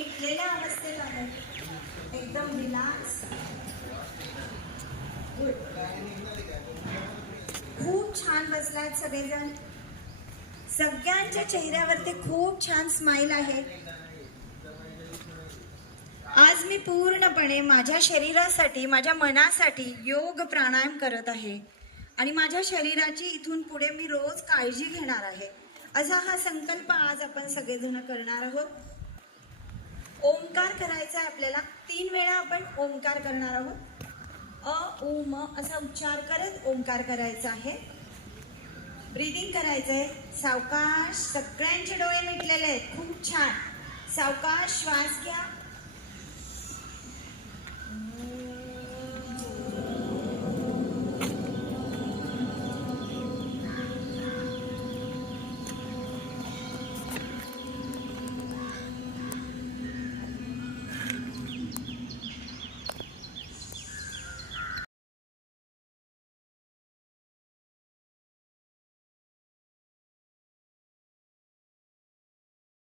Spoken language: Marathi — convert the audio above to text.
मिटलेल्या अवस्थेत आहे एकदम रिलॅक्स खूप छान बसलायत सगळेजण. सगळ्यांच्या चेहऱ्यावरती खूप छान स्माइल आहे. आज मी पूर्णपणे माझ्या शरीरासाठी माझ्या मनासाठी योग प्राणायाम करत आहे. आणि माझ्या शरीराची इथून पुढे मी रोज काळजी घेणार आहे. असा हा संकल्प आज आपण सगळेजण करणार आहोत. करायचं आहे आपल्याला. तीन वेळा आपण ओंकार करणार आहोत. अ उ म असा उच्चार करत ओंकार करायचा आहे. ब्रिदिंग करायचं आहे. सावकाश सगळ्यांचे डोळे मिटलेले आहेत. खूप छान. सावकाश श्वास घ्या.